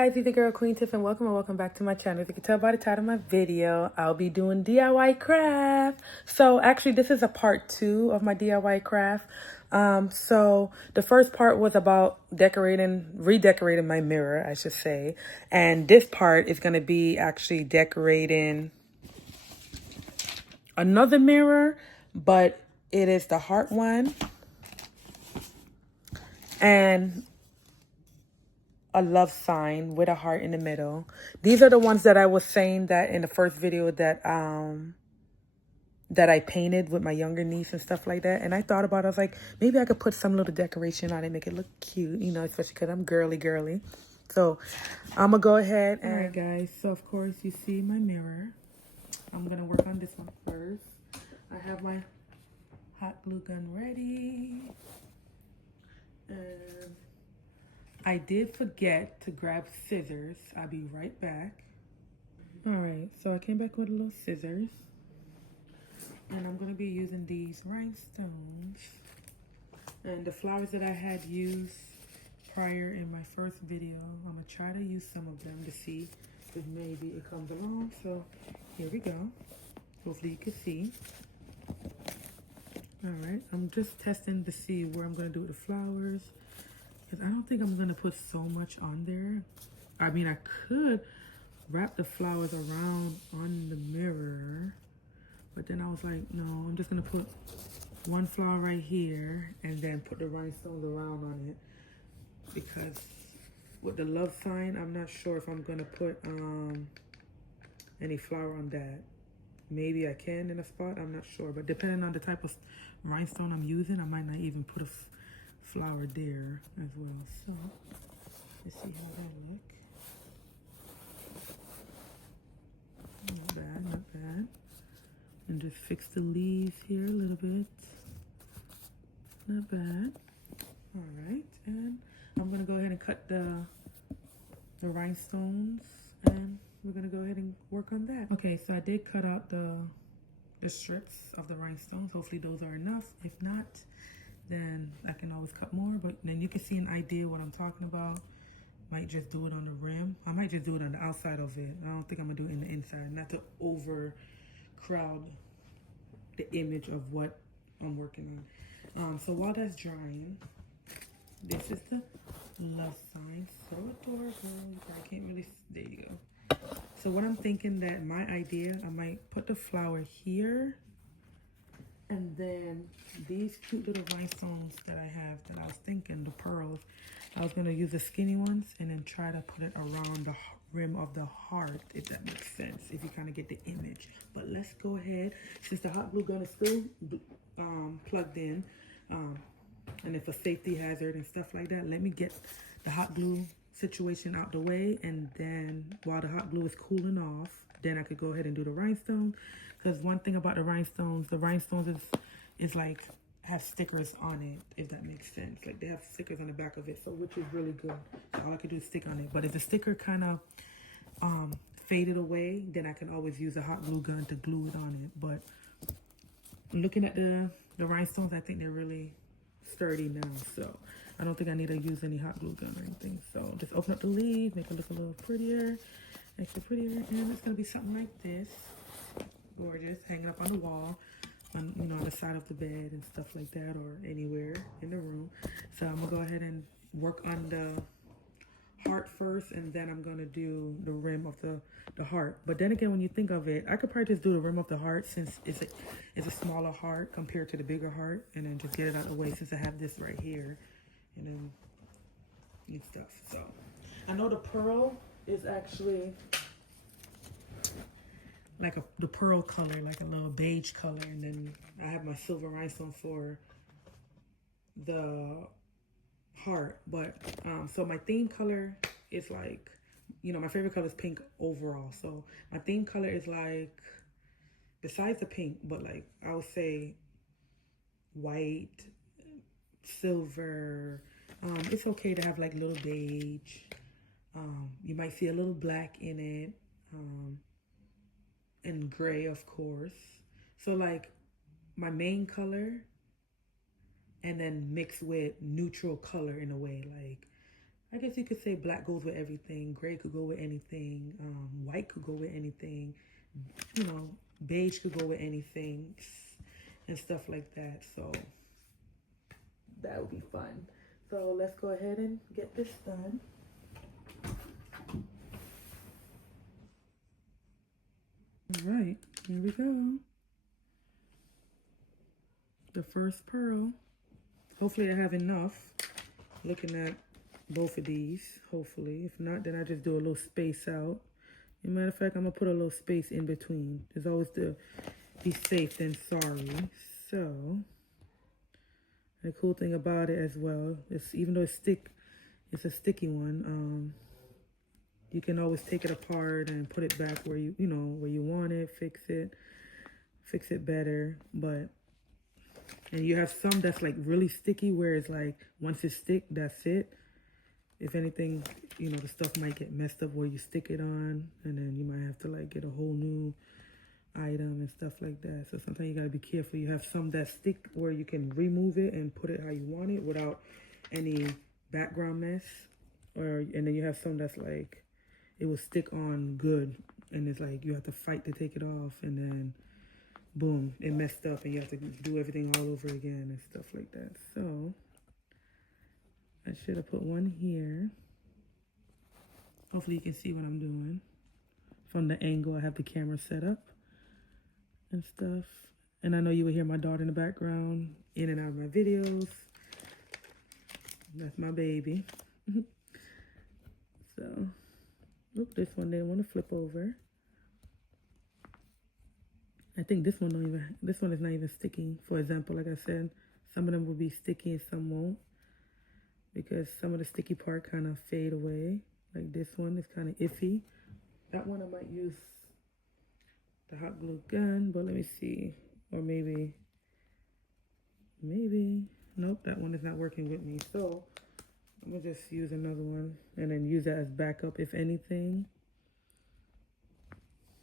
guys, it's the girl Queen Tiff and welcome back to my channel. As you can tell by the title of my video, I'll be doing DIY craft. So actually this is a part 2 of my DIY craft. So the first part was about redecorating my mirror, I should say. And this part is going to be actually decorating another mirror, but it is the heart one. And a love sign with a heart in the middle. These are the ones that I was saying that in the first video that I painted with my younger niece and stuff like that. And I thought about it, I was like, maybe I could put some little decoration on it, make it look cute, you know, especially because I'm girly. So I'm gonna go ahead and... All right, guys, so of course you see my mirror. I'm gonna work on this one first. I have my hot glue gun ready. And I did forget to grab scissors. I'll be right back. All right, so I came back with a little scissors. And I'm gonna be using these rhinestones. And the flowers that I had used prior in my first video, I'm gonna try to use some of them to see if maybe it comes along. So here we go. Hopefully you can see. All right, I'm just testing to see where I'm gonna do with the flowers. Because I don't think I'm gonna put so much on there. I mean, I could wrap the flowers around on the mirror, but then I was like, no, I'm just gonna put one flower right here and then put the rhinestones around on it. Because with the love sign, I'm not sure if I'm gonna put any flower on that. Maybe I can in a spot, I'm not sure. But depending on the type of rhinestone I'm using, I might not even put a flower there as well. So let's see how that look. Not bad. And just fix the leaves here a little bit. Not bad. All right, and I'm gonna go ahead and cut the rhinestones, and we're gonna go ahead and work on that. Okay, so I did cut out the strips of the rhinestones. Hopefully those are enough. If not, then I can always cut more, but then you can see an idea what I'm talking about. Might just do it on the rim. I might just do it on the outside of it. I don't think I'm gonna do it in the inside, not to overcrowd the image of what I'm working on. So while that's drying, this is the love sign. So adorable. I can't really, there you go. So what I'm thinking, that my idea, I might put the flower here. And then these cute little rhinestones that I have, that I was thinking, the pearls, I was gonna use the skinny ones and then try to put it around the rim of the heart, if that makes sense, if you kind of get the image. But let's go ahead, since the hot glue gun is still plugged in, and it's a safety hazard and stuff like that, let me get the hot glue situation out the way, and then while the hot glue is cooling off, then I could go ahead and do the rhinestones. Because one thing about the rhinestones is like have stickers on it, if that makes sense. Like they have stickers on the back of it, so which is really good. So all I could do is stick on it. But if the sticker kind of faded away, then I can always use a hot glue gun to glue it on it. But looking at the rhinestones, I think they're really sturdy now, so I don't think I need to use any hot glue gun or anything. So just open up the leaf, make it look a little prettier, extra prettier, and it's gonna be something like this. Gorgeous, hanging up on the wall, on, you know, on the side of the bed and stuff like that, or anywhere in the room. So I'm gonna go ahead and work on the heart first, and then I'm gonna do the rim of the heart. But then again, when you think of it, I could probably just do the rim of the heart, since it's a smaller heart compared to the bigger heart, and then just get it out of the way, since I have this right here, and then and stuff. So I know the pearl is actually like the pearl color, like a little beige color, and then I have my silver rhinestone for the heart. But so my theme color is like, you know, my favorite color is pink overall. So my theme color is like, besides the pink, but like I would say white, silver. It's okay to have like little beige. You might see a little black in it. And gray, of course. So like my main color, and then mixed with neutral color in a way. Like I guess you could say black goes with everything. Gray could go with anything. White could go with anything. You know, beige could go with anything and stuff like that. So that would be fun. So let's go ahead and get this done. All right, here we go. The first pearl. Hopefully I have enough. Looking at both of these, hopefully. If not, then I just do a little space out. As a matter of fact, I'm gonna put a little space in between. There's always to be safe than sorry. So the cool thing about it as well is, even though it's a sticky one, you can always take it apart and put it back where you where you want it, fix it better. And you have some that's like really sticky, where it's like once it stick, that's it. If anything, the stuff might get messed up where you stick it on, and then you might have to like get a whole new item and stuff like that. So sometimes you gotta be careful. You have some that stick where you can remove it and put it how you want it without any background mess, and then you have some that's like it will stick on good, and it's like you have to fight to take it off, and then boom, it messed up and you have to do everything all over again and stuff like that. So I should have put one here. Hopefully you can see what I'm doing from the angle I have the camera set up and stuff. And I know you will hear my daughter in the background in and out of my videos. That's my baby. So, look, this one didn't want to flip over. I think this one is not even sticky. For example, like I said, some of them will be sticky and some won't, because some of the sticky part kind of fade away. Like this one is kind of iffy. That one I might use the hot glue gun, but let me see. Or maybe, nope, that one is not working with me. So I'm gonna just use another one and then use that as backup if anything.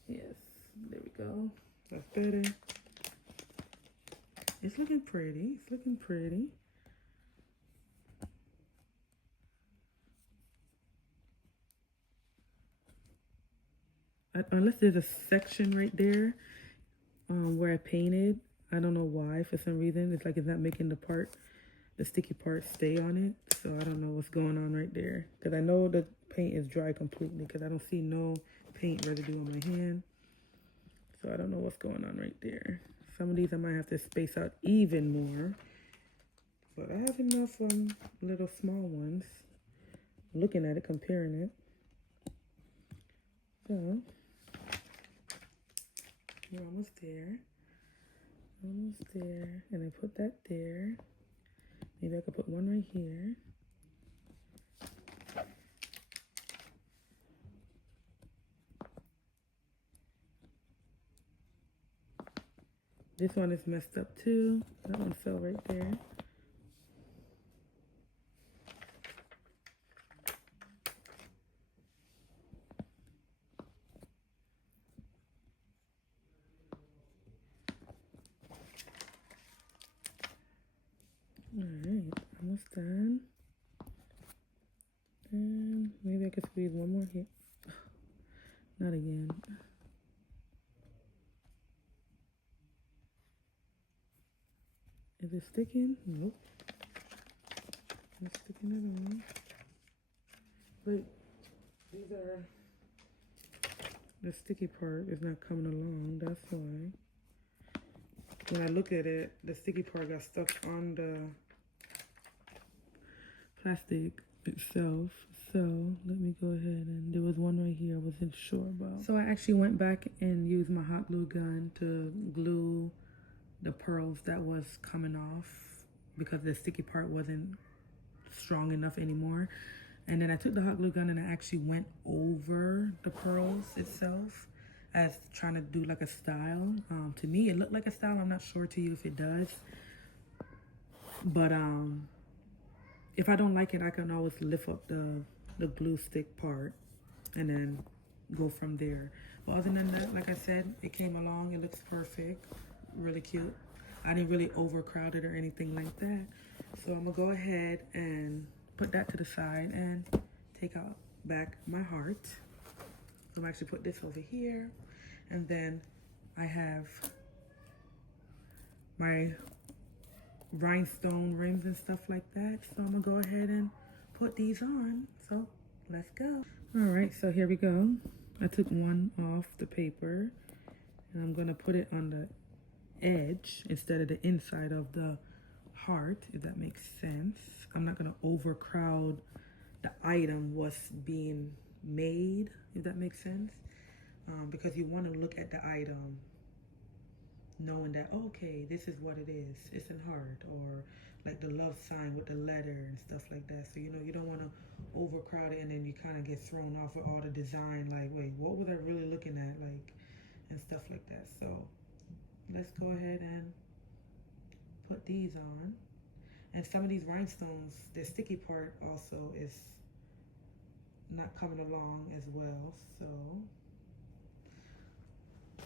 Yes, there we go. That's better. It's looking pretty. It's looking pretty. Unless there's a section right there where I painted. I don't know why. For some reason, it's like it's not making the sticky part stay on it. So I don't know what's going on right there. Because I know the paint is dry completely, because I don't see no paint residue on my hand. So I don't know what's going on right there. Some of these I might have to space out even more. But I have enough little small ones. Looking at it, comparing it. So, we're almost there. Almost there. And I put that there. Maybe I could put one right here. This one is messed up too. That one fell right there. Alright, almost done. And maybe I could squeeze one more here. Not again. Is it sticking? Nope. Not sticking at all. Wait, these are, the sticky part is not coming along, that's why. When I look at it, the sticky part got stuck on the plastic itself. So let me go ahead, and there was one right here I wasn't sure about. So I actually went back and used my hot glue gun to glue the pearls that was coming off, because the sticky part wasn't strong enough anymore. And then I took the hot glue gun and I actually went over the pearls itself as trying to do like a style. To me, it looked like a style. I'm not sure to you if it does. But if I don't like it, I can always lift up the glue stick part and then go from there. But other than that, like I said, it came along. It looks perfect. Really cute. I didn't really overcrowd it or anything like that. So I'm gonna go ahead and put that to the side and take out back my heart. So I'm actually put this over here, and then I have my rhinestone rims and stuff like that. So I'm gonna go ahead and put these on. So let's go. All right, so here we go. I took one off the paper, and I'm gonna put it on the edge instead of the inside of the heart, if that makes sense. I'm not gonna overcrowd the item what's being made, if that makes sense, because you want to look at the item knowing that, okay, this is what it is. It's in heart, or like the love sign with the letter and stuff like that. So, you know, you don't want to overcrowd it and then you kind of get thrown off with all the design, like, wait, what was I really looking at, like, and stuff like that. So let's go ahead and put these on. And some of these rhinestones, the sticky part also is not coming along as well. So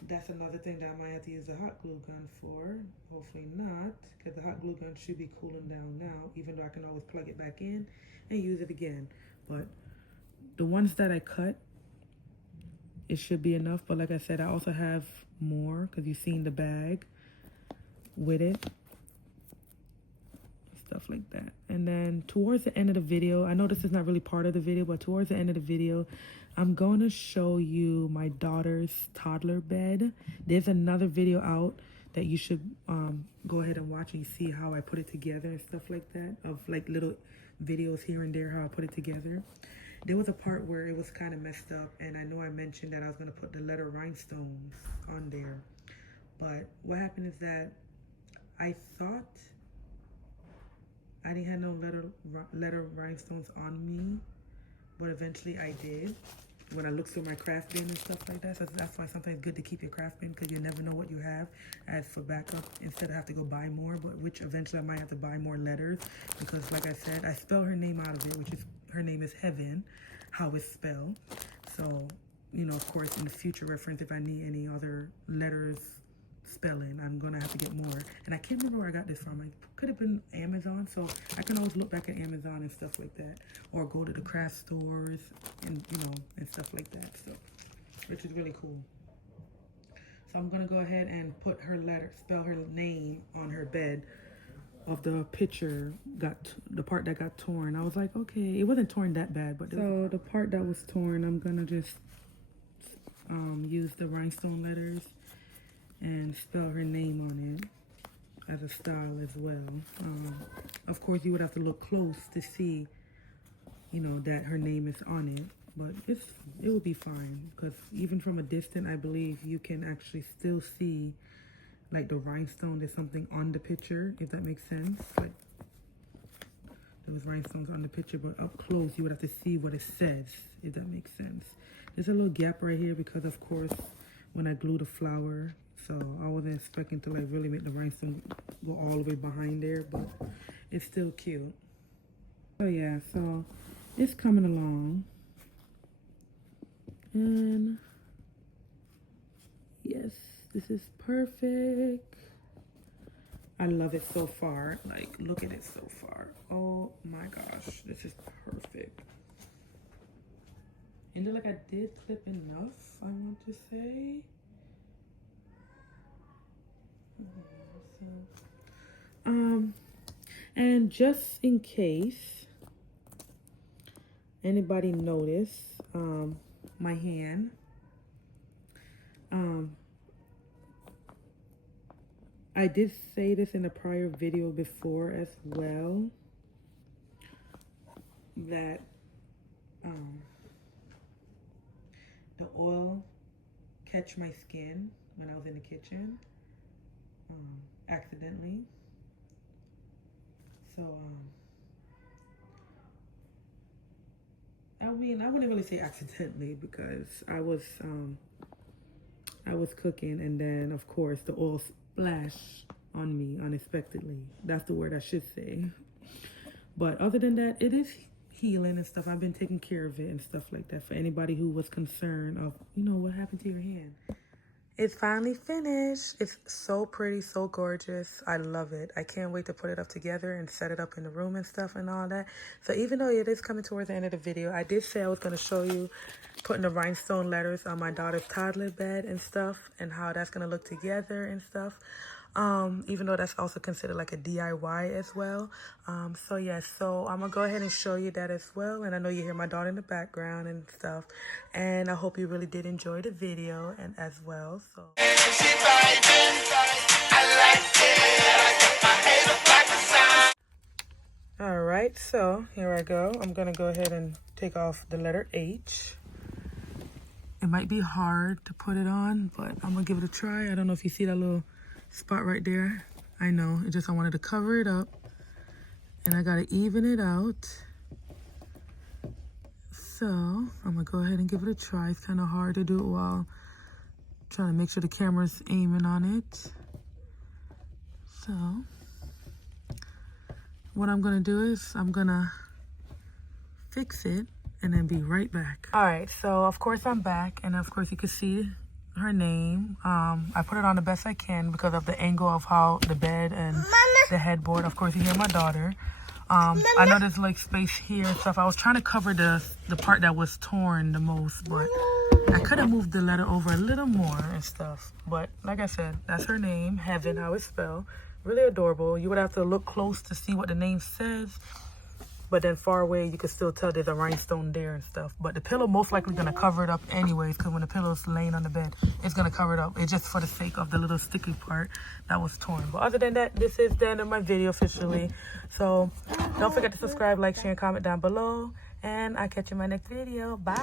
that's another thing that I might have to use a hot glue gun for. Hopefully not, because the hot glue gun should be cooling down now, even though I can always plug it back in and use it again. But the ones that I cut, it should be enough. But like I said, I also have more, because you've seen the bag with it. Stuff like that. And then towards the end of the video, I know this is not really part of the video, but towards the end of the video, I'm going to show you my daughter's toddler bed. There's another video out that you should go ahead and watch, and you see how I put it together and stuff like that, of like little videos here and there how I put it together. There was a part where it was kind of messed up, and I know I mentioned that I was going to put the letter rhinestones on there, but what happened is that I thought I didn't have no letter rhinestones on me, but eventually I did when I looked through my craft bin and stuff like that. So that's why sometimes it's good to keep your craft bin, because you never know what you have as for backup, instead of have to go buy more, but which eventually I might have to buy more letters, because like I said, I spell her name out of it, which is, her name is Heaven, how it's spelled. So, you know, of course, in the future reference, if I need any other letters spelling, I'm gonna have to get more. And I can't remember where I got this from. It could have been Amazon, so I can always look back at Amazon and stuff like that, or go to the craft stores and, you know, and stuff like that. So, which is really cool. So I'm gonna go ahead and put her letter, spell her name on her bed of the picture, the part that got torn. I was like, okay, it wasn't torn that bad, but so the part that was torn, I'm gonna just use the rhinestone letters and spell her name on it as a style as well. Of course, you would have to look close to see, you know, that her name is on it, but it would be fine, because even from a distance, I believe you can actually still see like the rhinestone. There's something on the picture, if that makes sense. Like there was rhinestones on the picture, but up close you would have to see what it says, if that makes sense. There's a little gap right here because, of course, when I glue the flower, so I wasn't expecting to like really make the rhinestone go all the way behind there, but it's still cute. So yeah, so it's coming along. And yes, this is perfect. I love it so far. Like, look at it so far. Oh my gosh, this is perfect. And then, like, I did clip enough, I want to say. And just in case anybody noticed, my hand, I did say this in a prior video before as well, that the oil catch my skin when I was in the kitchen, accidentally. So, I mean, I wouldn't really say accidentally, because I was cooking, and then of course the oil splashed on me unexpectedly. That's the word I should say. But other than that, it is healing and stuff. I've been taking care of it and stuff like that. For anybody who was concerned of, you know, what happened to your hand, It's finally finished. It's so pretty, so gorgeous. I love it. I can't wait to put it up together and set it up in the room and stuff and all that. So even though it is coming towards the end of the video, I did say I was going to show you putting the rhinestone letters on my daughter's toddler bed and stuff and how that's going to look together and stuff. Even though that's also considered like a DIY as well. So yes, so I'm gonna go ahead and show you that as well. And I know you hear my daughter in the background and stuff. And I hope you really did enjoy the video and as well. So all right, so here I go. I'm gonna go ahead and take off the letter H. It might be hard to put it on, but I'm gonna give it a try. I don't know if you see that little spot right there. I know, it just, I wanted to cover it up and I gotta even it out. So I'm gonna go ahead and give it a try. It's kind of hard to do it while trying to make sure the camera's aiming on it. So what I'm gonna do is I'm gonna fix it and then be right back. All right, so of course I'm back, and of course you can see her name. I put it on the best I can because of the angle of how the bed and the headboard. Of course you hear my daughter. I know there's like space here and stuff. I was trying to cover the part that was torn the most, but I could have moved the letter over a little more and stuff. But like I said, that's her name, Heaven, how it's spelled. Really adorable. You would have to look close to see what the name says, but then far away you could still tell there's a rhinestone there and stuff. But the pillow most likely gonna cover it up anyways, because when the pillow's laying on the bed, it's gonna cover it up. It's just for the sake of the little sticky part that was torn. But other than that, this is the end of my video officially. So don't forget to subscribe, like, share, and comment down below. And I'll catch you in my next video. Bye.